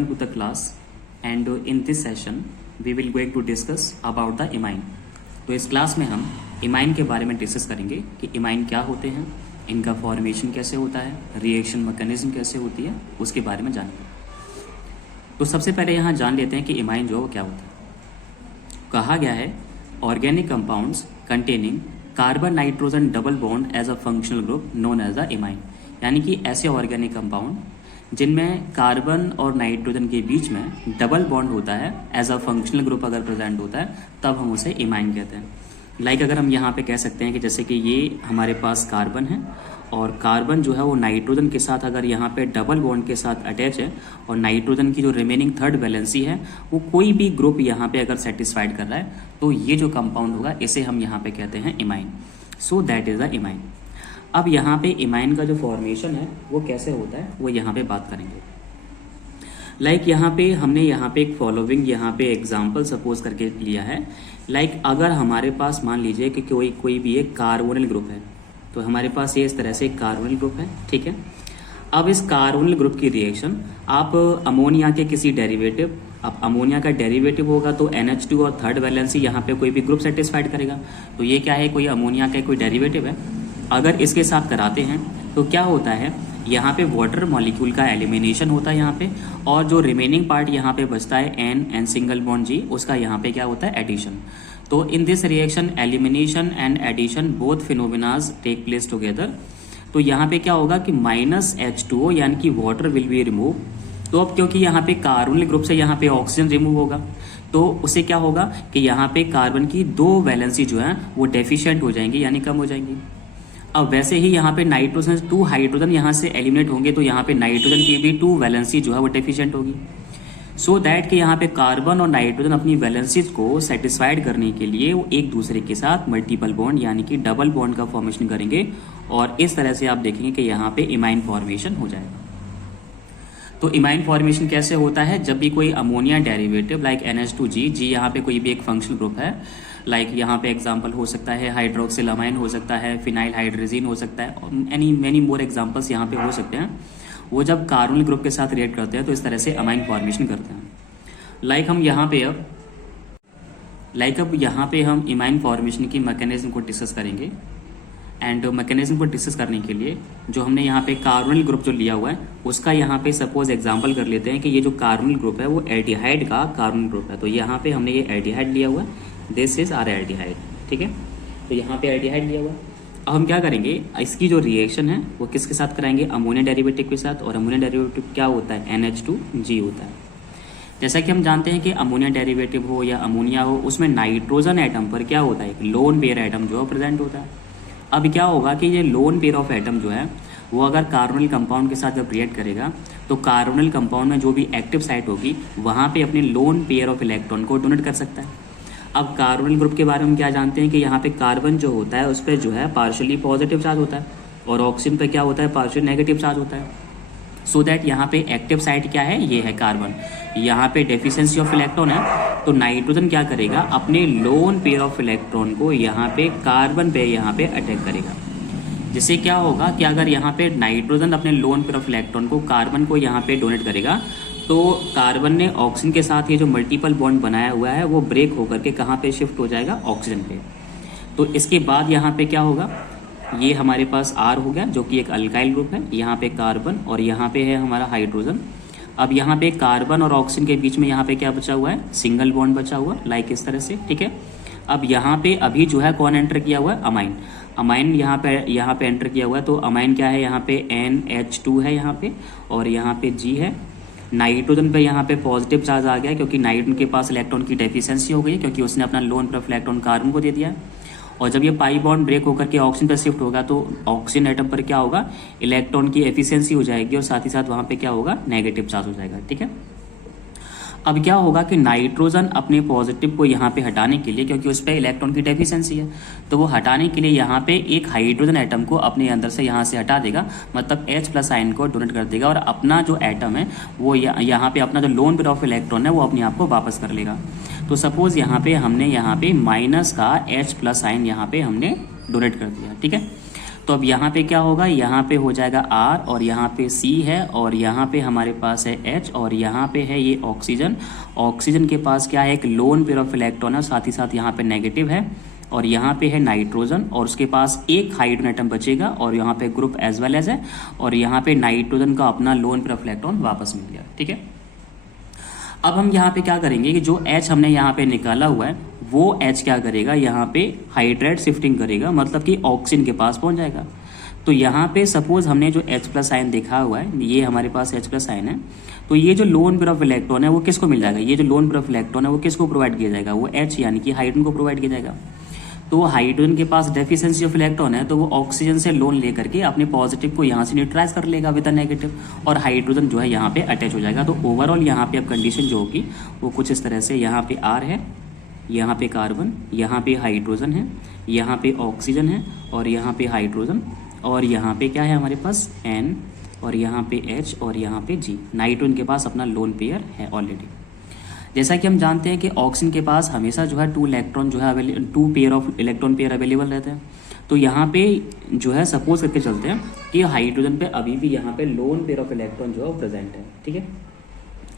welcome to the class and in this session we will going to discuss about the imine। तो इस class में हम imine के बारे में डिस्कस करेंगे कि इमाइन क्या होते हैं, इनका फॉर्मेशन कैसे होता है, रिएक्शन मैकेनिज्म कैसे होती है, उसके बारे में जानेंगे। तो सबसे पहले यहाँ जान लेते हैं कि इमाइन जो है वो क्या होता है। कहा गया है organic compounds containing carbon nitrogen double bond as a functional group known as the imine, यानी कि ऐसे ऑर्गेनिक कंपाउंड जिनमें कार्बन और नाइट्रोजन के बीच में डबल बॉन्ड होता है एज अ फंक्शनल ग्रुप अगर प्रेजेंट होता है तब हम उसे इमाइन कहते हैं। लाइक अगर हम यहाँ पे कह सकते हैं कि जैसे कि ये हमारे पास कार्बन है और कार्बन जो है वो नाइट्रोजन के साथ अगर यहाँ पे डबल बॉन्ड के साथ अटैच है और नाइट्रोजन की जो रिमेनिंग थर्ड वैलेंसी है वो कोई भी ग्रुप यहाँ पे अगर सेटिस्फाइड कर रहा है तो ये जो कंपाउंड होगा इसे हम यहाँ पे कहते हैं imine. So that is the imine. अब यहाँ पे इमाइन का जो फॉर्मेशन है वो कैसे होता है वो यहाँ पे बात करेंगे। लाइक यहाँ पे हमने यहाँ पे एक फॉलोइंग यहाँ पे एग्जांपल सपोज करके लिया है। लाइक अगर हमारे पास मान लीजिए कि कोई भी एक कार्बोनिल ग्रुप है तो हमारे पास ये इस तरह से एक कार्बोनिल ग्रुप है, ठीक है। अब इस कार्बोनिल ग्रुप की रिएक्शन आप अमोनिया के किसी डेरिवेटिव, अब अमोनिया का डेरिवेटिव होगा तो NH2 और थर्ड वैलेंसी यहाँ पे कोई भी ग्रुप सेटिस्फाइड करेगा। तो ये क्या है, कोई अमोनिया का कोई डेरिवेटिव है। अगर इसके साथ कराते हैं तो क्या होता है, यहाँ पे वाटर मॉलिक्यूल का एलिमिनेशन होता है यहाँ पे, और जो रिमेनिंग पार्ट यहाँ पे बचता है N सिंगल बॉन्ड G, उसका यहाँ पे क्या होता है, एडिशन। तो in this reaction elimination and addition both phenomenas take place together. तो यहाँ पे क्या होगा कि -H2O यानी कि वाटर विल बी रिमूव। तो अब क्योंकि यहाँ पे कार्बोनिल ग्रुप से यहाँ पे ऑक्सीजन रिमूव होगा तो उससे क्या होगा कि यहाँ पे कार्बन की दो वैलेंसी जो है वो डेफिशिएंट हो जाएंगी यानी कम हो जाएंगी। अब वैसे ही यहाँ पे नाइट्रोजन 2 हाइड्रोजन यहाँ से एलिमिनेट होंगे तो यहाँ पे नाइट्रोजन की भी 2 वैलेंसी जो है वो डेफिशिएंट होगी। सो दैट कि यहाँ पे कार्बन और नाइट्रोजन अपनी वैलेंसीज को सेटिस्फाइड करने के लिए वो एक दूसरे के साथ मल्टीपल बॉन्ड यानी कि डबल बॉन्ड का फॉर्मेशन करेंगे और इस तरह से आप देखेंगे कि यहाँ पे इमाइन फॉर्मेशन हो जाएगा। तो इमाइन फॉर्मेशन कैसे होता है, जब भी कोई अमोनिया डेरिवेटिव लाइक NH2G यहाँ पे कोई भी एक फंक्शनल ग्रुप है, लाइक यहाँ पे एग्जांपल हो सकता है हाइड्रोक्सिल अमाइन हो सकता है, फिनाइल हाइड्रोजीन हो सकता है, मेनी मोर एग्जांपल्स यहाँ पे हो सकते हैं। वो जब कार्बोनिल ग्रुप के साथ रिएक्ट करते हैं तो इस तरह से अमाइन फॉर्मेशन करते हैं। लाइक हम यहाँ पे हम इमाइन फॉर्मेशन की मैकेनिज्म को डिस्कस करेंगे। एंड मैकेनिज्म को डिस्कस करने के लिए जो हमने यहाँ पे कार्बोनिल ग्रुप जो लिया हुआ है उसका यहाँ पे सपोज एग्जांपल कर लेते हैं कि ये जो कार्बोनिल ग्रुप है वो एल्डिहाइड का कार्बोनिल ग्रुप है। तो यहाँ पे हमने ये एल्डिहाइड लिया हुआ है, दिस इज आर एल्डिहाइड, ठीक है। तो यहाँ पे एल्डिहाइड लिया हुआ है। अब हम क्या करेंगे, इसकी जो रिएक्शन है वो किसके साथ कराएंगे, अमोनिया डेरिवेटिव के साथ। और अमोनिया डेरिवेटिव क्या होता है, NH2G होता है। जैसा कि हम जानते हैं कि अमोनिया डेरिवेटिव हो या अमोनिया हो उसमें नाइट्रोजन एटम पर क्या होता है, एक लोन पेयर एटम जो है प्रेजेंट होता है। अब क्या होगा कि ये लोन पेयर ऑफ एटम जो है वो अगर कार्बोनिल कंपाउंड के साथ जब रिएक्ट करेगा तो कार्बोनिल कंपाउंड में जो भी एक्टिव साइट होगी वहाँ पे अपने लोन पेयर ऑफ इलेक्ट्रॉन को डोनेट कर सकता है। अब कार्बोनिल ग्रुप के बारे में क्या जानते हैं कि यहाँ पे कार्बन जो होता है उस पर जो है पार्शियली पॉजिटिव चार्ज होता है और ऑक्सीजन पे क्या होता है, पार्शियली नेगेटिव चार्ज होता है। सो दैट यहाँ पे एक्टिव साइट क्या है, ये है कार्बन। यहाँ पे डेफिशिएंसी ऑफ इलेक्ट्रॉन है तो नाइट्रोजन क्या करेगा, अपने लोन पेयर ऑफ इलेक्ट्रॉन को यहाँ पे कार्बन पे यहाँ पे अटैक करेगा। जिससे क्या होगा कि अगर यहाँ पे नाइट्रोजन अपने लोन पेयर ऑफ इलेक्ट्रॉन को कार्बन को यहाँ पे डोनेट करेगा तो कार्बन ने ऑक्सीजन के साथ ये जो मल्टीपल बॉन्ड बनाया हुआ है वो ब्रेक होकर के कहाँ पे शिफ्ट हो जाएगा, ऑक्सीजन पे। तो इसके बाद यहाँ पे क्या होगा, ये हमारे पास R हो गया जो कि एक अल्काइल ग्रुप है, यहाँ पे कार्बन और यहाँ पे है हमारा हाइड्रोजन। अब यहाँ पे कार्बन और ऑक्सीजन के बीच में यहाँ पे क्या बचा हुआ है, सिंगल बॉन्ड बचा हुआ, लाइक इस तरह से, ठीक है। अब यहाँ पे अभी जो है कौन एंटर किया हुआ है, अमाइन। अमाइन यहाँ पे एंटर किया हुआ है। तो अमाइन क्या है, यहाँ पे NH2 है यहाँ पे और यहाँ पे G है। नाइट्रोजन पे यहाँ पे पॉजिटिव चार्ज आ गया क्योंकि नाइट्रोजन के पास इलेक्ट्रॉन की डेफिशिएंसी हो गई क्योंकि उसने अपना lone pair of electron carbon को दे दिया। और जब ये पाई बॉन्ड ब्रेक होकर के ऑक्सीजन पर शिफ्ट होगा तो ऑक्सीजन एटम पर क्या होगा, इलेक्ट्रॉन की एफिशिएंसी हो जाएगी और साथ ही साथ वहाँ पे क्या होगा, नेगेटिव चार्ज हो जाएगा, ठीक है। अब क्या होगा कि नाइट्रोजन अपने पॉजिटिव को यहाँ पे हटाने के लिए, क्योंकि उस पर इलेक्ट्रॉन की डेफिशिएंसी है, तो वो हटाने के लिए यहाँ पे एक हाइड्रोजन एटम को अपने अंदर से यहाँ से हटा देगा, मतलब H+ आयन को डोनेट कर देगा और अपना जो एटम है वो यहाँ पे अपना जो लोन पेयर ऑफ इलेक्ट्रॉन है वो अपने आप को वापस कर लेगा। तो सपोज यहाँ पे हमने यहाँ पे माइनस का H+ आयन यहाँ पे हमने डोनेट कर दिया, ठीक है। तो अब यहाँ पे क्या होगा, यहाँ पे हो जाएगा R और यहाँ पे C है और यहाँ पे हमारे पास है H और यहाँ पे है ये ऑक्सीजन। ऑक्सीजन के पास क्या है, एक लोन पेयर ऑफ इलेक्ट्रॉन है, साथ ही साथ यहाँ पे नेगेटिव है और यहाँ पे है नाइट्रोजन और उसके पास एक हाइड्रोजन एटम बचेगा और यहाँ पे ग्रुप एज वेल एज है और यहाँ पे नाइट्रोजन का अपना लोन पेयर ऑफ इलेक्ट्रॉन वापस मिल गया। ठीक है, अब हम यहाँ पे क्या करेंगे कि जो H हमने यहाँ पे निकाला हुआ है वो H क्या करेगा, यहाँ पे हाइड्राइड शिफ्टिंग करेगा, मतलब कि ऑक्सीजन के पास पहुंच जाएगा। तो यहाँ पे सपोज हमने जो H प्लस आयन देखा हुआ है, ये हमारे पास H प्लस आयन है, तो ये जो लोन पेयर ऑफ इलेक्ट्रॉन है वो किसको मिल जाएगा, ये जो लोन पेयर ऑफ इलेक्ट्रॉन है वो किसको प्रोवाइड किया जाएगा, वो H यानी कि हाइड्रोजन को प्रोवाइड किया जाएगा। तो हाइड्रोजन के पास डेफिशिएंसी ऑफ इलेक्ट्रॉन है तो वो ऑक्सीजन से लोन लेकर के अपने पॉजिटिव को यहाँ से न्यूट्रलाइज कर लेगा विद नेगेटिव और हाइड्रोजन जो है यहाँ पे अटैच हो जाएगा। तो ओवरऑल यहाँ पे अब कंडीशन जो होगी वो कुछ इस तरह से, यहाँ पे R है, यहाँ पे कार्बन, यहाँ पे हाइड्रोजन है, यहाँ पे ऑक्सीजन है और यहाँ पे हाइड्रोजन और यहाँ पे क्या है हमारे पास N और यहाँ पे H और यहाँ पे G। नाइट्रोजन के पास अपना लोन पेयर है ऑलरेडी। जैसा कि हम जानते हैं कि ऑक्सीजन के पास हमेशा जो है 2 इलेक्ट्रॉन जो है 2 pair of electron pair available रहते हैं। तो यहाँ पे जो है सपोज करके चलते हैं कि हाइड्रोजन पे अभी भी यहाँ पे लोन पेयर ऑफ इलेक्ट्रॉन जो है प्रेजेंट है। ठीक है,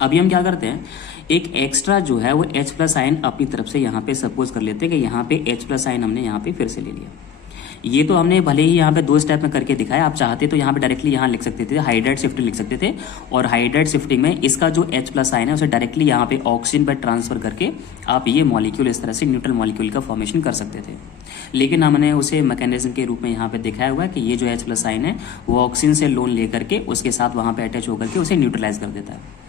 अभी हम क्या करते हैं, एक एक्स्ट्रा जो है वो H प्लस आयन अपनी तरफ से यहाँ पे सपोज कर लेते हैं कि यहाँ पे H प्लस आयन हमने यहाँ पे फिर से ले लिया। ये तो हमने भले ही यहाँ पे 2 स्टेप में करके दिखाया, आप चाहते तो यहाँ पे डायरेक्टली यहाँ लिख सकते थे, हाइड्राइड शिफ्टिंग लिख सकते थे और हाइड्राइड शिफ्टिंग में इसका जो H प्लस आयन है उसे डायरेक्टली यहाँ पे ऑक्सीजन पर ट्रांसफर करके आप ये मॉलिक्यूल इस तरह से न्यूट्रल मॉलिक्यूल का फॉर्मेशन कर सकते थे। लेकिन हमने उसे मैकेनिज्म के रूप में यहाँ पे दिखाया हुआ है कि ये जो H प्लस आयन है वो ऑक्सीजन से लोन लेकर के उसके साथ वहाँ पे अटैच होकर के उसे न्यूट्रलाइज कर देता है।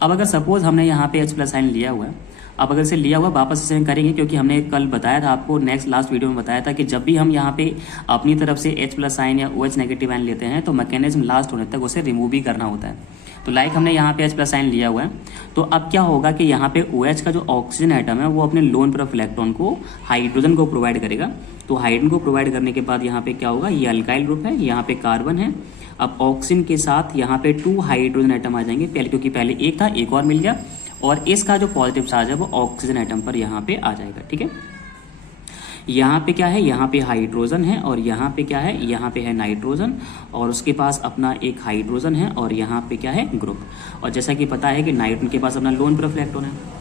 अब अगर सपोज हमने यहाँ पे H प्लस आयन लिया हुआ है, अब अगर इसे लिया हुआ वापस इसे करेंगे, क्योंकि हमने कल बताया था आपको, लास्ट वीडियो में बताया था कि जब भी हम यहाँ पे अपनी तरफ से H प्लस आयन या OH नेगेटिव आयन लेते हैं तो मैकेनिज्म लास्ट होने तक उसे रिमूव भी करना होता है। तो लाइक हमने यहाँ पे H प्लस आयन लिया हुआ है, तो अब क्या होगा कि यहाँ पे OH का जो ऑक्सीजन एटम है वो अपने लोन पेयर ऑफ इलेक्ट्रॉन को हाइड्रोजन को प्रोवाइड करेगा। तो हाइड्रोजन को प्रोवाइड करने के बाद यहाँ पे क्या होगा, ये अल्काइल ग्रुप है, यहाँ पे कार्बन है। अब ऑक्सीजन के साथ यहाँ पे 2 हाइड्रोजन एटम आ जाएंगे, पहले क्योंकि पहले एक था, एक और मिल गया और इसका जो पॉजिटिव चार्ज है वो ऑक्सीजन एटम पर यहाँ पे आ जाएगा। ठीक है, यहाँ पे क्या है, यहाँ पे हाइड्रोजन है और यहाँ पे क्या है, यहाँ पे है नाइट्रोजन और उसके पास अपना एक हाइड्रोजन है और यहाँ पे क्या है, ग्रुप। और जैसा कि पता है कि नाइट्रोजन के पास अपना लोन पेयर ऑफ इलेक्ट्रॉन है।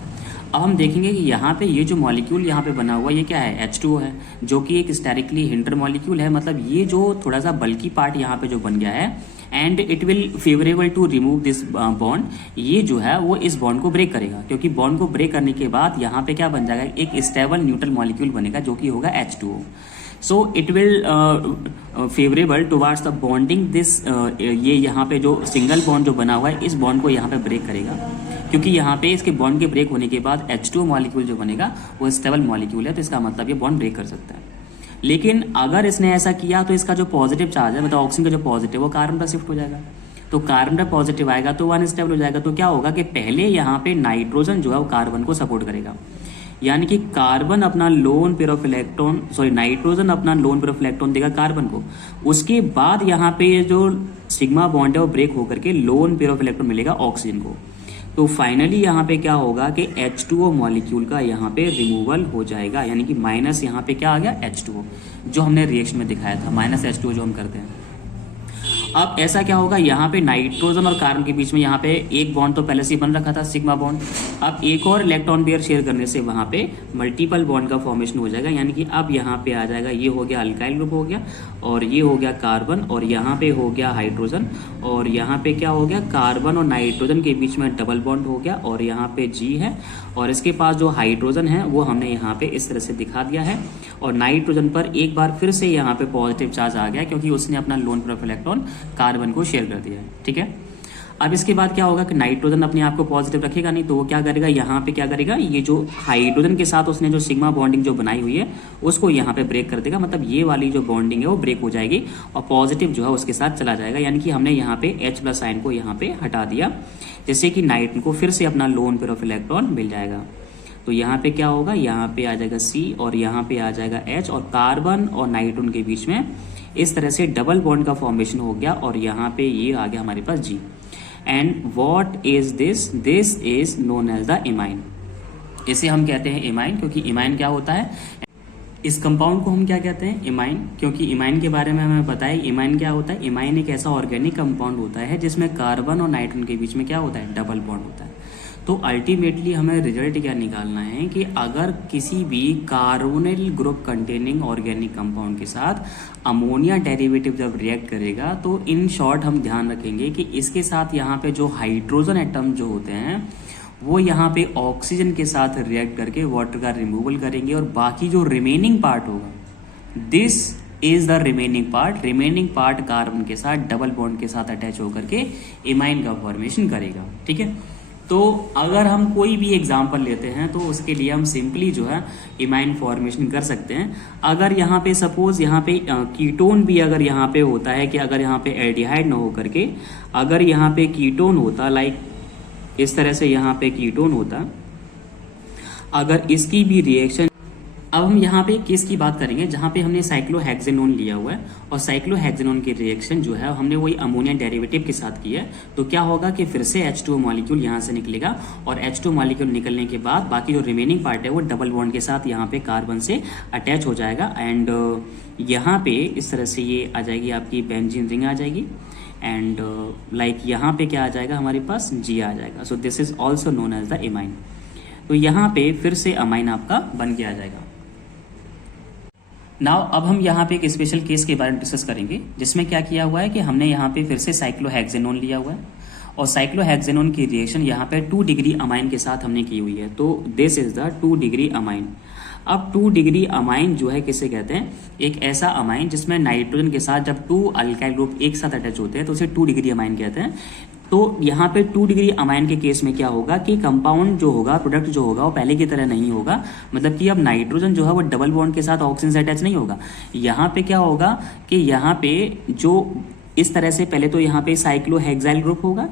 अब हम देखेंगे कि यहाँ पे ये जो मॉलिक्यूल यहाँ पे बना हुआ ये क्या है, H2O है, जो कि एक स्टेरिकली हिंटर मॉलिक्यूल है। मतलब ये जो थोड़ा सा बल्कि पार्ट यहाँ पे जो बन गया है and it will favourable to remove this bond, ये जो है वो इस बॉन्ड को ब्रेक करेगा, क्योंकि बॉन्ड को ब्रेक करने के बाद यहाँ पे क्या बन जाएगा, एक स्टेबल न्यूट्रल मॉलिक्यूल बनेगा जो कि होगा H2O। So it will favourable towards the bonding this, ये यहाँ पे जो सिंगल बॉन्ड जो बना हुआ है इस बॉन्ड को यहाँ पे ब्रेक करेगा, क्योंकि यहाँ पे इसके बॉन्ड के ब्रेक होने के बाद H2O मॉलिक्यूल जो बनेगा वो स्टेबल मॉलिक्यूल है, तो इसका मतलब ये बॉन्ड ब्रेक कर सकता है। लेकिन अगर इसने ऐसा किया तो इसका जो पॉजिटिव चार्ज है, मतलब ऑक्सीजन का जो पॉजिटिव वो कार्बन पर शिफ्ट हो जाएगा। तो कार्बन पर पॉजिटिव आएगा तो अनस्टेबल हो जाएगा। तो क्या होगा कि पहले यहाँ पे नाइट्रोजन जो है वो कार्बन को सपोर्ट करेगा, यानी कि कार्बन अपना lone pair of electron, nitrogen अपना लोन पेयर ऑफ इलेक्ट्रॉन देगा कार्बन को। उसके बाद यहाँ पे जो सिग्मा बॉन्ड है वो ब्रेक होकर के लोन पेयर ऑफ इलेक्ट्रॉन मिलेगा ऑक्सीजन को। तो फाइनली यहाँ पे क्या होगा कि H2O मॉलिक्यूल का यहाँ पे रिमूवल हो जाएगा, यानी कि माइनस यहाँ पे क्या आ गया, H2O, जो हमने रिएक्शन में दिखाया था, माइनस H2O जो हम करते हैं। अब ऐसा क्या होगा, यहाँ पे नाइट्रोजन और कार्बन के बीच में यहाँ पे एक बॉन्ड तो पहले से बन रखा था, सिग्मा बॉन्ड। अब एक और इलेक्ट्रॉन पेयर शेयर करने से वहाँ पे मल्टीपल बॉन्ड का फॉर्मेशन हो जाएगा, यानी कि अब यहाँ पे आ जाएगा, ये हो गया अल्काइल ग्रुप हो गया और ये हो गया कार्बन और यहाँ पे हो गया हाइड्रोजन और यहाँ पे क्या हो गया, कार्बन और नाइट्रोजन के बीच में डबल बॉन्ड हो गया और यहाँ पे G है और इसके पास जो हाइड्रोजन है वो हमने यहाँ पे इस तरह से दिखा दिया है और नाइट्रोजन पर एक बार फिर से यहाँ पे पॉजिटिव चार्ज आ गया, क्योंकि उसने अपना lone pair of electron carbon को शेयर कर दिया है। ठीक है, अब इसके बाद क्या होगा कि नाइट्रोजन अपने आप को पॉजिटिव रखेगा नहीं, तो वो क्या करेगा, यहाँ पे क्या करेगा, ये जो हाइड्रोजन के साथ उसने जो सिग्मा बॉन्डिंग जो बनाई हुई है उसको यहाँ पे ब्रेक कर देगा। मतलब ये वाली जो बॉन्डिंग है वो ब्रेक हो जाएगी और पॉजिटिव जो है उसके साथ चला जाएगा, यानी कि हमने यहाँ पे H प्लस आयन को यहाँ पे हटा दिया, जैसे कि नाइट्रोजन को फिर से अपना लोन पेयर ऑफ इलेक्ट्रॉन मिल जाएगा। तो यहाँ पे क्या होगा, यहाँ पे आ जाएगा C और यहाँ पे आ जाएगा H और कार्बन और नाइट्रोजन के बीच में इस तरह से डबल बॉन्ड का फॉर्मेशन हो गया और यहाँ पे ये आ गया हमारे पास G। And what is this, this is known as the imine. इसे हम कहते हैं इमाइन, क्योंकि इमाइन क्या होता है, इस कंपाउंड को हम क्या कहते हैं, इमाइन, क्योंकि इमाइन के बारे में हमें पता है इमाइन क्या होता है। इमाइन एक ऐसा ऑर्गेनिक कंपाउंड होता है जिसमें कार्बन और नाइट्रोजन के बीच में क्या होता है, डबल बॉन्ड होता है। तो अल्टीमेटली हमें रिजल्ट क्या निकालना है कि अगर किसी भी carbonyl group containing organic compound के साथ अमोनिया डेरिवेटिव जब रिएक्ट करेगा, तो इन शॉर्ट हम ध्यान रखेंगे कि इसके साथ यहाँ पे जो हाइड्रोजन एटम जो होते हैं वो यहाँ पे ऑक्सीजन के साथ रिएक्ट करके वाटर का रिमूवल करेंगे, और बाकी जो रिमेनिंग पार्ट होगा, this is the remaining part carbon के साथ डबल बॉन्ड के साथ अटैच होकर के इमाइन का फॉर्मेशन करेगा। ठीक है, तो अगर हम कोई भी एग्जांपल लेते हैं तो उसके लिए हम सिंपली जो है इमाइन फॉर्मेशन कर सकते हैं। अगर यहाँ पे सपोज यहाँ पे कीटोन भी अगर यहाँ पे होता है कि अगर यहाँ पे एल्डिहाइड ना हो करके अगर यहाँ पे कीटोन होता, लाइक इस तरह से यहाँ पे कीटोन होता, अगर इसकी भी रिएक्शन, अब हम यहाँ पे केस की बात करेंगे जहाँ पे हमने साइक्लोहेक्सेनोन लिया हुआ है, और साइक्लोहेक्सेनोन की रिएक्शन जो है हमने वही अमोनिया डेरिवेटिव के साथ की है। तो क्या होगा कि फिर से H2O मॉलिक्यूल यहाँ से निकलेगा, और H2O मॉलिक्यूल निकलने के बाद बाकी जो रिमेनिंग पार्ट है वो डबल बॉन्ड के साथ यहाँ पे कार्बन से अटैच हो जाएगा, एंड यहाँ पे इस तरह से ये आ जाएगी आपकी बेंजीन रिंग आ जाएगी, एंड लाइक यहाँ पे क्या आ जाएगा हमारे पास, G आ जाएगा। So this is also known as the imine. तो यहाँ पे फिर से अमाइन आपका बन के आ जाएगा। नाउ अब हम यहाँ पे एक स्पेशल केस के बारे में डिस्कस करेंगे, जिसमें क्या किया हुआ है कि हमने यहाँ पे फिर से साइक्लोहेक्सेनोन लिया हुआ है, और साइक्लोहेक्सेनोन की रिएक्शन यहाँ पे 2 डिग्री अमाइन के साथ हमने की हुई है। तो this is the 2 degree amine. अब 2 डिग्री अमाइन जो है किसे कहते हैं, एक ऐसा अमाइन जिसमें नाइट्रोजन के साथ जब 2 अल्काइल ग्रुप एक साथ अटैच होते हैं तो उसे 2 डिग्री अमाइन कहते हैं। तो यहाँ पे 2 डिग्री अमाइन के केस में क्या होगा कि कंपाउंड जो होगा, प्रोडक्ट जो होगा वो पहले की तरह नहीं होगा, मतलब कि अब नाइट्रोजन जो है वो डबल बॉन्ड के साथ ऑक्सीजन से अटैच नहीं होगा। यहाँ पे क्या होगा कि यहाँ पे जो इस तरह से पहले तो यहाँ पे साइक्लोहेक्साइल ग्रुप होगा,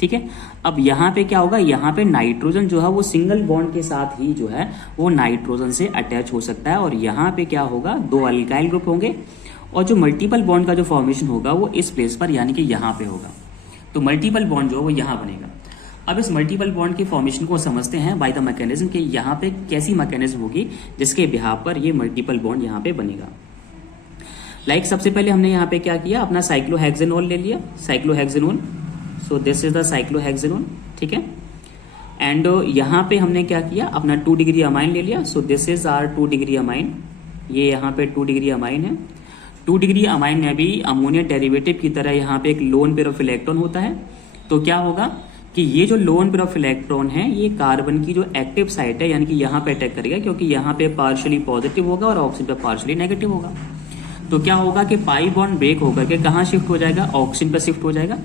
ठीक है। अब यहाँ पे क्या होगा, यहाँ पे नाइट्रोजन जो है वो सिंगल बॉन्ड के साथ ही जो है वो नाइट्रोजन से अटैच हो सकता है, और यहाँ पे क्या होगा, 2 अल्काइल ग्रुप होंगे, और जो मल्टीपल बॉन्ड का जो फॉर्मेशन होगा वो इस प्लेस पर यानी कि यहाँ पे होगा। तो मल्टीपल बॉन्ड जो है वो यहाँ बनेगा। अब इस मल्टीपल बॉन्ड के फॉर्मेशन को समझते हैं बाय द मैकेनिज्म कि यहाँ पे कैसी मैकेनिज्म होगी जिसके बिहाफ पर ये मल्टीपल बॉन्ड यहाँ पे बनेगा। लाइक सबसे पहले हमने यहाँ पे क्या किया, अपना साइक्लोहेक्सेनोल ले लिया, cyclohexanone. So this is the cyclohexanone, ठीक है। एंड यहाँ पे हमने क्या किया, अपना 2 डिग्री अमाइन ले लिया। So this is R 2 degree amine, ये यहाँ पे 2 डिग्री अमाइन है। 2 डिग्री अमाइन में भी अमोनिया डेरिवेटिव की तरह यहाँ पे एक लोन पेयर ऑफ इलेक्ट्रॉन होता है। तो क्या होगा कि ये जो लोन पेयर ऑफ इलेक्ट्रॉन है ये कार्बन की जो एक्टिव साइट है यानी कि यहाँ पे अटैक करेगा, क्योंकि यहाँ पे पार्शियली पॉजिटिव होगा और ऑक्सीजन पे पार्शियली नेगेटिव होगा। तो क्या होगा कि पाई बॉन्ड ब्रेक होकर के कहाँ शिफ्ट हो जाएगा, ऑक्सीजन पे शिफ्ट हो जाएगा।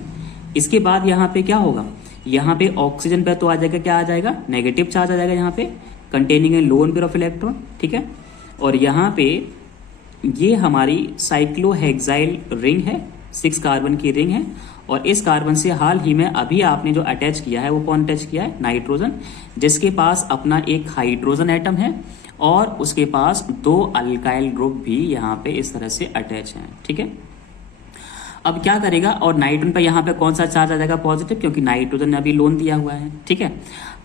इसके बाद यहाँ पे क्या होगा, यहाँ पे ऑक्सीजन पे तो आ जाएगा, क्या आ जाएगा, नेगेटिव चार्ज आ जाएगा यहाँ पे containing A lone pair of electron, ठीक है। और यहाँ पे ये हमारी साइक्लोहेक्साइल रिंग है, 6 कार्बन की रिंग है, और इस कार्बन से हाल ही में अभी आपने जो अटैच किया है वो कौन अटैच किया है, नाइट्रोजन, जिसके पास अपना एक हाइड्रोजन एटम है और उसके पास 2 अल्काइल ग्रुप भी यहाँ पे इस तरह से अटैच हैं, ठीक है। अब क्या करेगा, और नाइट्रोजन पर यहाँ पे कौन सा चार्ज आ जाएगा, पॉजिटिव, क्योंकि नाइट्रोजन ने अभी लोन दिया हुआ है, ठीक है।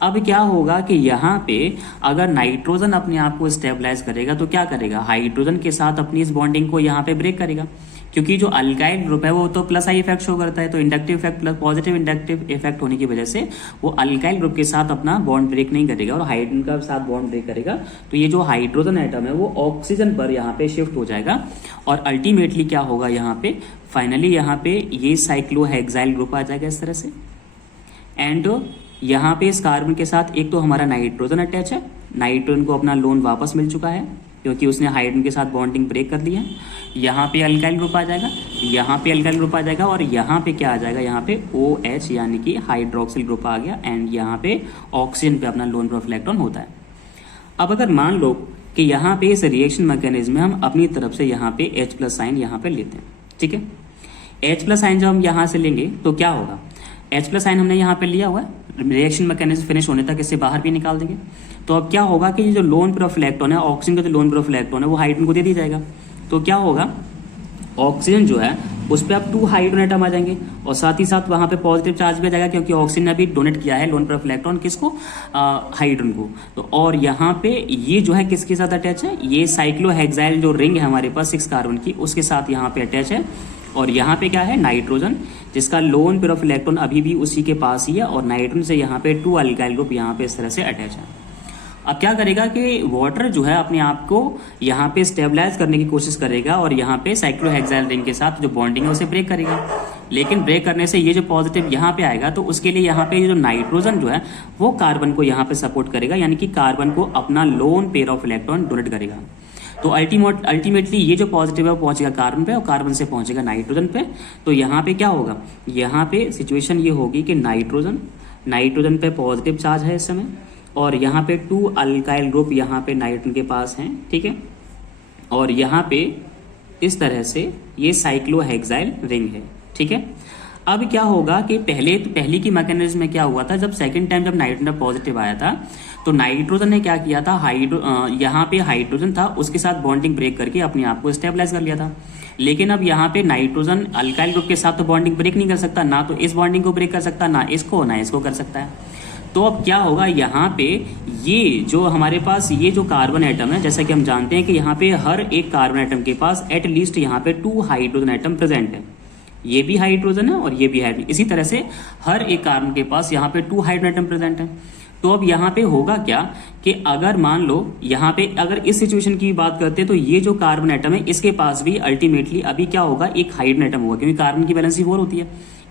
अब क्या होगा कि यहाँ पे अगर नाइट्रोजन अपने आप को स्टेबलाइज करेगा तो क्या करेगा, हाइड्रोजन के साथ अपनी इस बॉन्डिंग को यहाँ पे ब्रेक करेगा, क्योंकि जो अल्काइल ग्रुप है वो तो प्लस आई इफेक्ट शो करता है, तो inductive effect plus positive inductive effect होने की वजह से वो अल्काइल ग्रुप के साथ अपना बॉन्ड ब्रेक नहीं करेगा और हाइड्रोजन का साथ बॉन्ड ब्रेक करेगा। तो ये जो हाइड्रोजन एटम है वो ऑक्सीजन पर यहाँ पे शिफ्ट हो जाएगा, और अल्टीमेटली क्या होगा, यहाँ पे फाइनली यहाँ पे ये साइक्लोहेक्साइल ग्रुप आ जाएगा इस तरह से। एंड यहाँ पे इस कार्बन के साथ एक तो हमारा नाइट्रोजन अटैच है, नाइट्रोजन को अपना लोन वापस मिल चुका है क्योंकि उसने हाइड्रोजन के साथ बॉन्डिंग ब्रेक कर दिया। यहाँ पे अल्काइल ग्रुप आ जाएगा, यहाँ पे अल्काइल ग्रुप आ जाएगा, और यहाँ पे क्या आ जाएगा, यहाँ पे OH यानी कि हाइड्रोक्सिल ग्रुप आ गया, एंड यहाँ पे ऑक्सीजन पे अपना लोन पेयर ऑफ इलेक्ट्रॉन होता है। अब अगर मान लो कि यहाँ पे इस रिएक्शन मैकेनिज्म में हम अपनी तरफ से यहाँ पे H+ साइन यहाँ पे लेते हैं, ठीक है। H+ साइन जब हम यहाँ से लेंगे तो क्या होगा, H+ साइन हमने यहाँ पे लिया हुआ है, रिएक्शन मैकेनिज्म फिनिश होने तक इसे बाहर भी निकाल देंगे। तो अब क्या होगा कि ये जो लोन पेयर ऑफ इलेक्ट्रॉन है, ऑक्सीजन का जो लोन पेयर ऑफ इलेक्ट्रॉन है वो हाइड्रोजन को दे दिया जाएगा। तो क्या होगा, ऑक्सीजन जो है उस पर अब 2 हाइड्रोजन एटम आ जाएंगे और साथ ही साथ वहां पे पॉजिटिव चार्ज भी आ जाएगा क्योंकि ऑक्सीजन ने अभी डोनेट किया है लोन पेयर ऑफ इलेक्ट्रॉन किसको, हाइड्रोजन को। तो और यहाँ पे ये जो है किसके साथ अटैच है, ये साइक्लोहेक्साइल जो रिंग है हमारे पास 6 कार्बन की उसके साथ यहाँ पे अटैच है। और यहाँ पे क्या है, नाइट्रोजन, जिसका लोन पेयर ऑफ इलेक्ट्रॉन अभी भी उसी के पास ही है और नाइट्रोजन से यहाँ पे 2 अल्काइल ग्रुप यहाँ पे इस तरह से अटैच है। अब क्या करेगा कि वाटर जो है अपने आप को यहाँ पे स्टेबलाइज करने की कोशिश करेगा और यहाँ पे साइक्लोहेक्साइल रिंग के साथ जो बॉन्डिंग है उसे ब्रेक करेगा। लेकिन ब्रेक करने से ये जो पॉजिटिव यहाँ पे आएगा तो उसके लिए यहाँ पे ये जो नाइट्रोजन जो है वो कार्बन को यहाँ पे सपोर्ट करेगा, यानी कि कार्बन को अपना lone pair of electron donate करेगा। तो अल्टीमेटली ये जो पॉजिटिव है वो पहुंचेगा कार्बन पे और कार्बन से पहुंचेगा नाइट्रोजन पे। तो यहाँ पे क्या होगा, यहाँ पे सिचुएशन ये होगी कि नाइट्रोजन पे पॉजिटिव चार्ज है इस समय और यहाँ पे 2 अल्काइल ग्रुप यहाँ पे नाइट्रोजन के पास हैं, ठीक है। और यहाँ पे इस तरह से ये साइक्लोहेक्साइल रिंग है, ठीक है। अब क्या होगा कि पहली की मैकेनिज्म में क्या हुआ था, जब सेकंड टाइम जब नाइट्रोजन पॉजिटिव आया था तो नाइट्रोजन ने क्या किया था, यहाँ पे हाइड्रोजन था उसके साथ बॉन्डिंग ब्रेक करके अपने आप को स्टेबलाइज कर लिया था। लेकिन अब यहाँ पे नाइट्रोजन अल्काइल ग्रुप के साथ तो बॉन्डिंग ब्रेक नहीं कर सकता, ना तो इस बॉन्डिंग को ब्रेक कर सकता, ना इसको कर सकता है। तो अब क्या होगा, यहाँ पे ये जो हमारे पास ये जो कार्बन एटम है, जैसा कि हम जानते हैं कि यहाँ पे हर एक कार्बन एटम के पास एटलीस्ट यहाँ पे 2 हाइड्रोजन एटम प्रेजेंट है, ये भी हाइड्रोजन है और ये भी हाइड्रोजन, इसी तरह से हर एक कार्बन के पास यहाँ पे 2 हाइड्रोजन एटम प्रेजेंट है। तो अब यहाँ पे होगा क्या कि अगर मान लो यहाँ पे अगर इस सिचुएशन की बात करते हैं तो ये जो कार्बन एटम है इसके पास भी अल्टीमेटली अभी क्या होगा, एक हाइड्रोजन एटम होगा, क्योंकि कार्बन की वैलेंसी 4 होती है,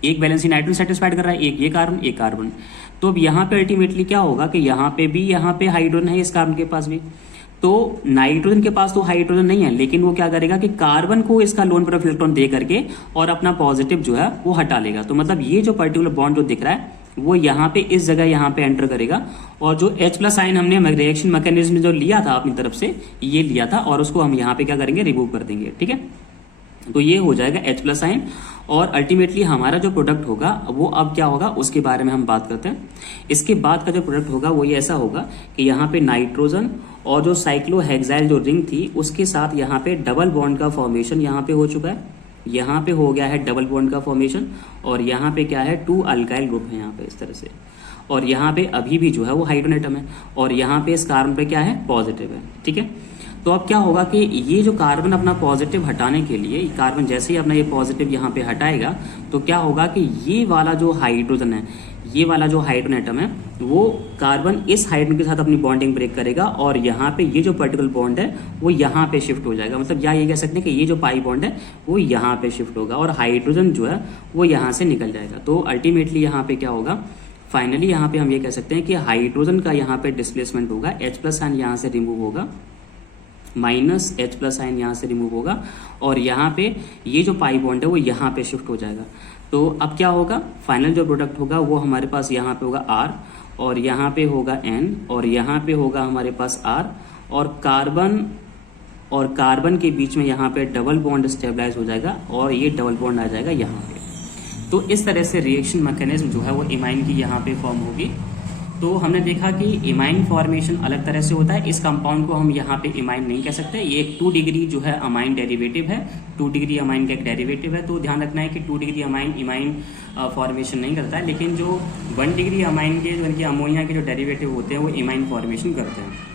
एक वैलेंसी नाइट्रोजन सेटिस्फाइड कर रहा है, एक ये कार्बन एक कार्बन। तो अब यहाँ पे अल्टीमेटली क्या होगा कि यहाँ पे हाइड्रोजन है इस कार्बन के पास भी। तो नाइट्रोजन के पास तो हाइड्रोजन नहीं है, लेकिन वो क्या करेगा कि कार्बन को इसका लोन पेयर ऑफ इलेक्ट्रॉन दे करके और अपना पॉजिटिव जो है वो हटा लेगा। तो मतलब ये जो पर्टिकुलर बॉन्ड जो दिख रहा है वो यहाँ पे इस जगह यहाँ पे एंटर करेगा और जो H+ आयन हमने रिएक्शन मैकेनिज्म जो लिया था अपनी तरफ से ये लिया था और उसको हम यहाँ पे क्या करेंगे, रिमूव कर देंगे, ठीक है। तो ये हो जाएगा H+ आयन और अल्टीमेटली हमारा जो प्रोडक्ट होगा वो अब क्या होगा उसके बारे में हम बात करते हैं। इसके बाद का जो प्रोडक्ट होगा वो ये ऐसा होगा कि यहाँ पे नाइट्रोजन और जो साइक्लोहेक्साइल जो रिंग थी उसके साथ यहाँ पे डबल बॉन्ड का फॉर्मेशन यहाँ पे हो चुका है, यहाँ पे हो गया है डबल बॉन्ड का फॉर्मेशन और यहाँ पे क्या है 2 अल्काइल ग्रुप है यहाँ पे इस तरह से, और यहाँ पे अभी भी जो है वो हाइड्रोजन एटम है और यहाँ पे इस कार्बन पे क्या है, पॉजिटिव है, ठीक है। तो अब क्या होगा कि ये जो कार्बन अपना पॉजिटिव हटाने के लिए, कार्बन जैसे ही अपना ये पॉजिटिव यहाँ पे हटाएगा तो क्या होगा कि ये वाला जो हाइड्रोजन है, ये वाला जो हाइड्रोजन एटम है वो कार्बन इस हाइड्रोजन के साथ अपनी बॉन्डिंग ब्रेक करेगा और यहाँ पे ये जो पर्टिकुलर बॉन्ड है वो यहाँ पे शिफ्ट हो जाएगा। मतलब या ये कह सकते हैं कि ये जो पाई बॉन्ड है वो यहाँ पे शिफ्ट होगा और हाइड्रोजन जो है वो यहाँ से निकल जाएगा। तो अल्टीमेटली यहाँ पे क्या होगा, फाइनली यहाँ पे हम ये कह सकते हैं कि हाइड्रोजन का यहाँ पे डिस्प्लेसमेंट होगा, H+ आयन यहाँ से रिमूव होगा, -H+ आयन यहाँ से रिमूव होगा और यहाँ पे ये जो पाई बॉन्ड है वो यहाँ पे शिफ्ट हो जाएगा। तो अब क्या होगा, फाइनल जो प्रोडक्ट होगा वो हमारे पास यहाँ पे होगा R और यहाँ पे होगा N और यहाँ पे होगा हमारे पास R और कार्बन के बीच में यहाँ पे डबल बॉन्ड स्टेबलाइज हो जाएगा और ये डबल बॉन्ड आ जाएगा यहाँ पे। तो इस तरह से रिएक्शन मैकेनिज्म जो है वो इमाइन की यहाँ पे फॉर्म होगी। तो हमने देखा कि इमाइन फॉर्मेशन अलग तरह से होता है, इस कंपाउंड को हम यहाँ पे इमाइन नहीं कह सकते, ये एक 2 डिग्री जो है अमाइन डेरिवेटिव है, 2 डिग्री अमाइन का एक डेरिवेटिव है। तो ध्यान रखना है कि 2 डिग्री अमाइन इमाइन फॉर्मेशन नहीं करता है, लेकिन जो 1 डिग्री अमाइन के जो इनके अमोनिया के जो डेरिवेटिव होते हैं वो इमाइन फॉर्मेशन करते हैं।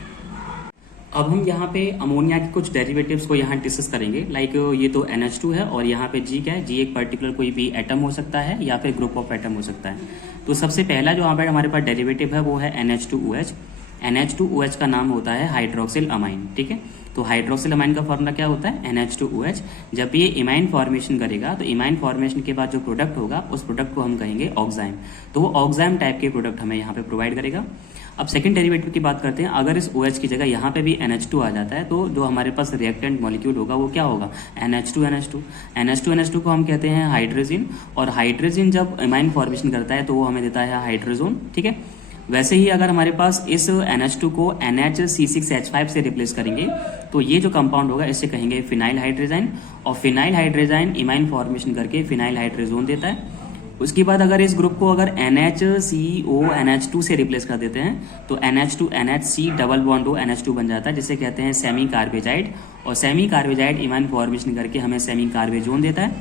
अब हम यहाँ पे अमोनिया के कुछ डेरिवेटिव्स को यहाँ डिस्कस करेंगे। लाइक ये तो NH2 है और यहाँ पे G क्या है, G एक पर्टिकुलर कोई भी एटम हो सकता है या फिर ग्रुप ऑफ एटम हो सकता है। तो सबसे पहला जो यहाँ पे हमारे पास डेरिवेटिव है वो है NH2OH। NH2OH का नाम होता है हाइड्रोक्सिल अमाइन, ठीक है। तो हाइड्रोक्सिल अमाइन का फॉर्मूला क्या होता है, NH2OH। जब ये इमाइन फॉर्मेशन करेगा तो इमाइन फॉर्मेशन के बाद जो प्रोडक्ट होगा उस प्रोडक्ट को हम कहेंगे ऑक्साइम। तो वो ऑक्साइम टाइप के प्रोडक्ट हमें यहाँ पे प्रोवाइड करेगा। अब सेकंड डेरिवेटिव की बात करते हैं, अगर इस OH की जगह यहाँ पे भी NH2 आ जाता है तो जो हमारे पास रिएक्टेंट मॉलिक्यूल होगा वो क्या होगा, NH2 को हम कहते हैं हाइड्रोजन, और हाइड्रोजन जब इमाइन फॉर्मेशन करता है तो वो हमें देता है हाइड्रोजन, ठीक है। वैसे ही अगर हमारे पास इस NH2 को NHC6H5 से रिप्लेस करेंगे तो ये जो कंपाउंड होगा इसे कहेंगे फिनाइल हाइड्रोजाइन, और फिनाइल हाइड्रोजाइन इमाइन फॉर्मेशन करके फिनाइल हाइड्रोजन देता है। उसके बाद अगर इस ग्रुप को अगर NHCO NH2 से रिप्लेस कर देते हैं तो NH2 NHC double bond O NH2 बन जाता है, जिसे कहते हैं सेमी कार्बेजाइड। और सेमी कार्बेजाइड इमाइन फॉर्मेशन करके हमें सेमी कार्बेजोन देता है।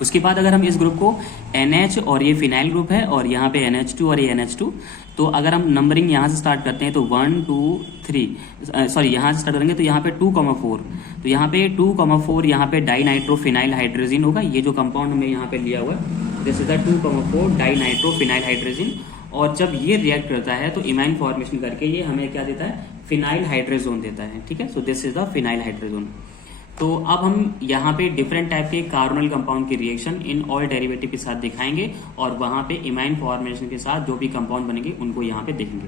उसके बाद अगर हम इस ग्रुप को NH और ये फिनाइल ग्रुप है और यहाँ पे NH2 और ये NH2, तो अगर हम नंबरिंग यहाँ से स्टार्ट करते हैं तो 1 2 3 सॉरी यहाँ से स्टार्ट करेंगे तो यहाँ पे 2,4, तो यहाँ पे 2,4 यहाँ पे डाइनाइट्रोफिनाइल हाइड्रोजन होगा। ये जो कंपाउंड हमें यहाँ पे लिया हुआ है this is the 2,4 dinitrophenyl hydrogen. और जब ये रिएक्ट करता है तो इमाइन फॉर्मेशन करके ये हमें क्या देता है, फिनाइल हाइड्रोजोन देता है। ठीक है, सो this is the phenyl hydrogen. तो अब हम यहाँ पे डिफरेंट टाइप के कार्बोनिल कंपाउंड की रिएक्शन इन ऑल डेरिवेटिव के साथ दिखाएंगे और वहां पे इमाइन फॉर्मेशन के साथ जो भी कंपाउंड बनेंगे उनको यहाँ पे देखेंगे।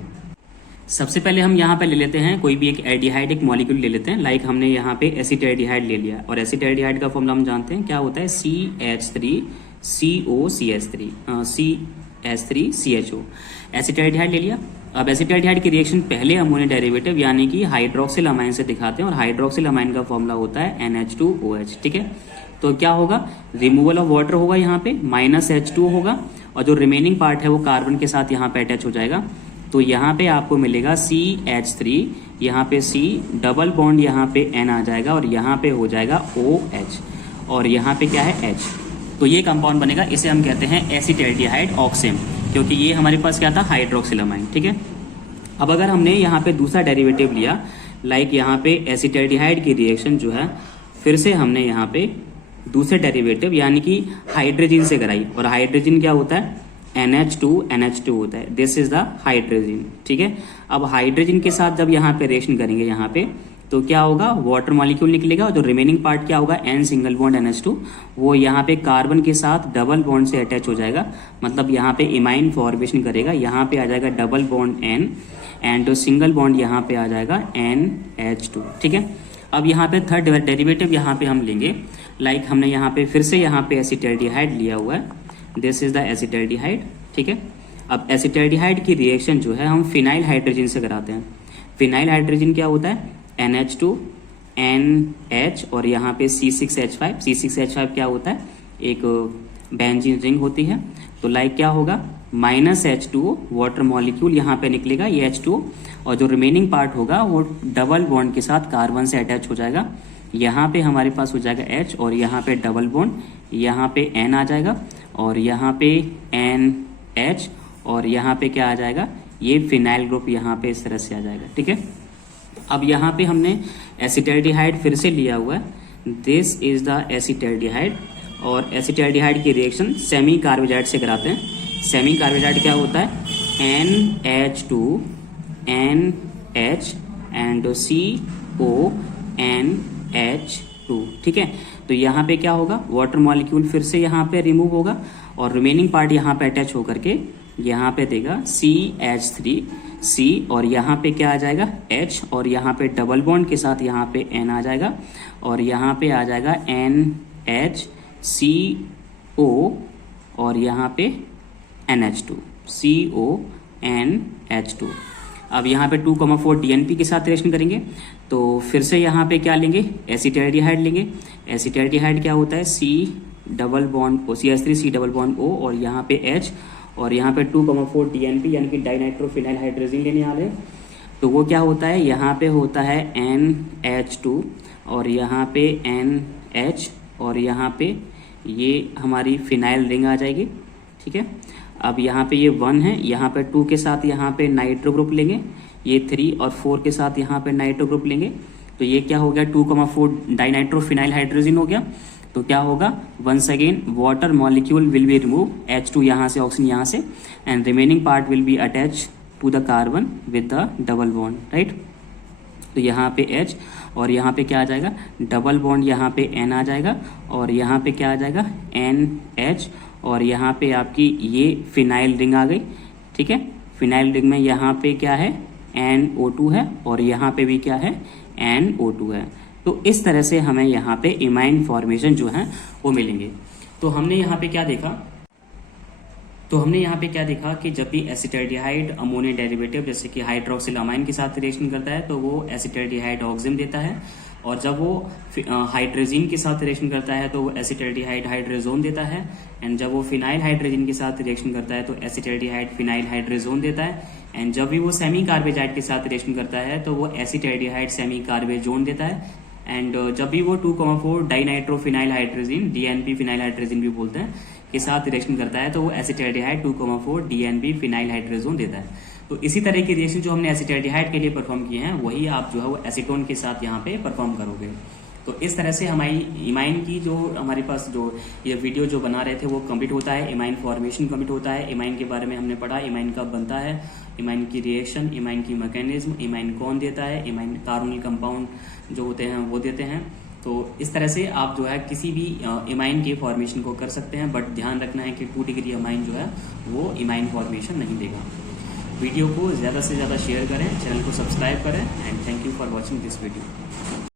सबसे पहले हम यहाँ पे ले लेते हैं कोई भी एक एल्डिहाइड, एक मॉलिक्यूल ले लेते हैं। लाइक हमने यहाँ पे एसिटाल्डिहाइड ले लिया और एसिटाल्डिहाइड का फॉर्मूला हम जानते हैं क्या होता है, CH3COCH3 एसिटाल्डिहाइड ले लिया। अब एसिटाल्डिहाइड की रिएक्शन पहले अमोनियम डेरिवेटिव यानी कि हाइड्रोक्सिल अमाइन से दिखाते हैं और हाइड्रोक्सिल अमाइन का फॉर्मूला होता है NH2OH। ठीक है, तो क्या होगा, रिमूवल ऑफ वाटर होगा यहाँ पे, -H2 होगा और जो रिमेनिंग पार्ट है वो कार्बन के साथ यहाँ पे अटैच हो जाएगा। तो यहाँ पे आपको मिलेगा CH3, यहाँ पे C डबल बॉन्ड यहाँ पे N आ जाएगा और यहाँ पे हो जाएगा OH और यहाँ पे क्या है H। तो ये कंपाउंड बनेगा, इसे हम कहते हैं एसिटाल्डिहाइड ऑक्सेम, क्योंकि ये हमारे पास क्या था, हाइड्रोक्सिल अमाइन। ठीक है, अब अगर हमने यहाँ पे दूसरा डेरिवेटिव लिया, लाइक यहाँ पे एसिटाल्डिहाइड की रिएक्शन जो है फिर से हमने यहाँ पे दूसरे डेरिवेटिव यानी कि हाइड्रोजन से कराई और हाइड्रोजन क्या होता है, NH2 होता है, दिस इज द हाइड्रोजन। ठीक है, अब हाइड्रोजन के साथ जब यहाँ पे रिएक्शन करेंगे यहाँ पे तो क्या होगा, वाटर मॉलिक्यूल निकलेगा और जो रिमेनिंग पार्ट क्या होगा, N सिंगल बॉन्ड NH2, वो यहाँ पे कार्बन के साथ डबल बॉन्ड से अटैच हो जाएगा, मतलब यहाँ पे इमाइन फॉर्मेशन करेगा। यहाँ पे आ जाएगा double bond N and single bond यहाँ पे आ जाएगा NH2। ठीक है, अब यहाँ पे थर्ड डेरिवेटिव यहाँ पे हम लेंगे, लाइक हमने यहाँ पे फिर से यहाँ पे एसिटाल्डिहाइड लिया हुआ है, दिस इज द एसिटाल्डिहाइड। ठीक है, अब एसिटाल्डिहाइड की रिएक्शन जो है हम फिनाइल हाइड्रोजन से कराते हैं। फिनाइल हाइड्रोजन क्या होता है, NH2 NH और यहाँ पे C6H5 क्या होता है, एक बेंजीन रिंग होती है। तो लाइक क्या होगा, -H2O वाटर मॉलिक्यूल यहाँ पे निकलेगा, ये H2O और जो रिमेनिंग पार्ट होगा वो डबल बॉन्ड के साथ कार्बन से अटैच हो जाएगा। यहाँ पे हमारे पास हो जाएगा H और यहाँ पे डबल बॉन्ड, यहाँ पे N आ जाएगा और यहाँ पे NH और यहाँ पे क्या आ जाएगा, ये फिनाइल ग्रुप यहाँ पे इस तरह से आ जाएगा। ठीक है, अब यहाँ पे हमने एसिटाल्डिहाइड फिर से लिया हुआ है, दिस इज द एसिटाल्डिहाइड और एसिटाल्डिहाइड की रिएक्शन सेमी कार्बोजाइड से कराते हैं। सेमी कार्बोजाइड क्या होता है, NH2 NH एंड CONH2। ठीक है, तो यहाँ पे क्या होगा, वाटर मॉलिक्यूल फिर से यहाँ पे रिमूव होगा और रिमेनिंग पार्ट यहाँ पे अटैच होकर के यहाँ पे देगा CH3C और यहाँ पे क्या आ जाएगा H और यहाँ पे डबल बॉन्ड के साथ यहाँ पे N आ जाएगा और यहाँ पे आ जाएगा NHCO और यहाँ पे NH2 CONH2। अब यहाँ पे 2,4 DNP के साथ रिएक्शन करेंगे तो फिर से यहाँ पे क्या लेंगे, एसिटाल्डिहाइड लेंगे। एसिटाल्डिहाइड क्या होता है, C double bond O CH3C double bond O और यहाँ पे H और यहाँ पे 2,4 DNP यानी कि डाइनाइट्रोफिनाइल हाइड्रोजन लेने आ रहे हैं। तो वो क्या होता है, यहाँ पे होता है NH2 और यहाँ पे NH और यहाँ पे ये हमारी फिनाइल रिंग आ जाएगी। ठीक है, अब यहाँ पे ये 1 है, यहाँ पे 2 के साथ यहाँ पे नाइट्रो ग्रुप लेंगे, ये 3 और 4 के साथ यहाँ पे नाइट्रो ग्रुप लेंगे। तो ये क्या हो गया, 2,4 डाइनाइट्रोफिनाइल हाइड्रोजन हो गया। तो क्या होगा, once again water molecule will be remove, H2 यहाँ से, ऑक्सीजन यहाँ से and remaining part will be attach to the carbon with the double bond, right. तो यहाँ पे H और यहाँ पे क्या आ जाएगा, डबल बॉन्ड यहाँ पे N आ जाएगा और यहाँ पे क्या आ जाएगा NH और यहाँ पे आपकी ये फिनाइल रिंग आ गई। ठीक है, फिनाइल रिंग में यहाँ पे क्या है, NO2 है और यहाँ पे भी क्या है, NO2 है। तो इस तरह से हमें यहाँ पे इमाइन फॉर्मेशन जो है वो मिलेंगे। तो हमने यहाँ पे क्या देखा, तो हमने यहाँ पे क्या देखा कि जब भी एसिटाल्डिहाइड अमोनियम डेरिवेटिव जैसे कि हाइड्रोक्सिल अमाइन के साथ रिएक्शन करता है तो वो एसिटाल्डिहाइड ऑक्सिजन देता है, और जब वो हाइड्रोजन के साथ रिएक्शन करता है तो वो एसिटाल्डिहाइड हाइड्रोजोन देता है, एंड जब वो फिनाइल हाइड्रोजन के साथ रिएक्शन करता है तो एसिटाल्डिहाइड फिनाइल हाइड्रोजोन देता है, एंड जब भी वो सेमी कार्बेजाइड के साथ रिएक्शन करता है तो वो एसिटाल्डिहाइड सेमी कार्बेजोन देता है, एंड जब भी वो 2,4 dinitrophenyl hydrogen DNP phenyl hydrogen भी बोलते हैं के साथ रिएक्शन करता है तो वो एसिटाल्डिहाइड 2,4 डीएनपी फिनाइल हाइड्रोजन देता है। तो इसी तरह के रिएक्शन जो हमने एसिटाल्डिहाइड के लिए परफॉर्म किए हैं वही आप जो है वो एसीटोन के साथ यहाँ पे परफॉर्म करोगे। तो इस तरह से हमारी इमाइन की जो हमारे पास जो ये वीडियो जो बना रहे थे वो कंप्लीट होता है, इमाइन फॉर्मेशन कंप्लीट होता है। इमाइन के बारे में हमने पढ़ा, इमाइन कब बनता है, इमाइन की रिएक्शन, इमाइन की मैकेनिज्म, इमाइन कौन देता है, इमाइन कार्बोनिल कंपाउंड जो होते हैं वो देते हैं। तो इस तरह से आप जो है किसी भी इमाइन के फॉर्मेशन को कर सकते हैं, बट ध्यान रखना है कि 2 डिग्री इमाइन जो है वो इमाइन फॉर्मेशन नहीं देगा। वीडियो को ज़्यादा से ज़्यादा शेयर करें, चैनल को सब्सक्राइब करें, and thank you for watching this video.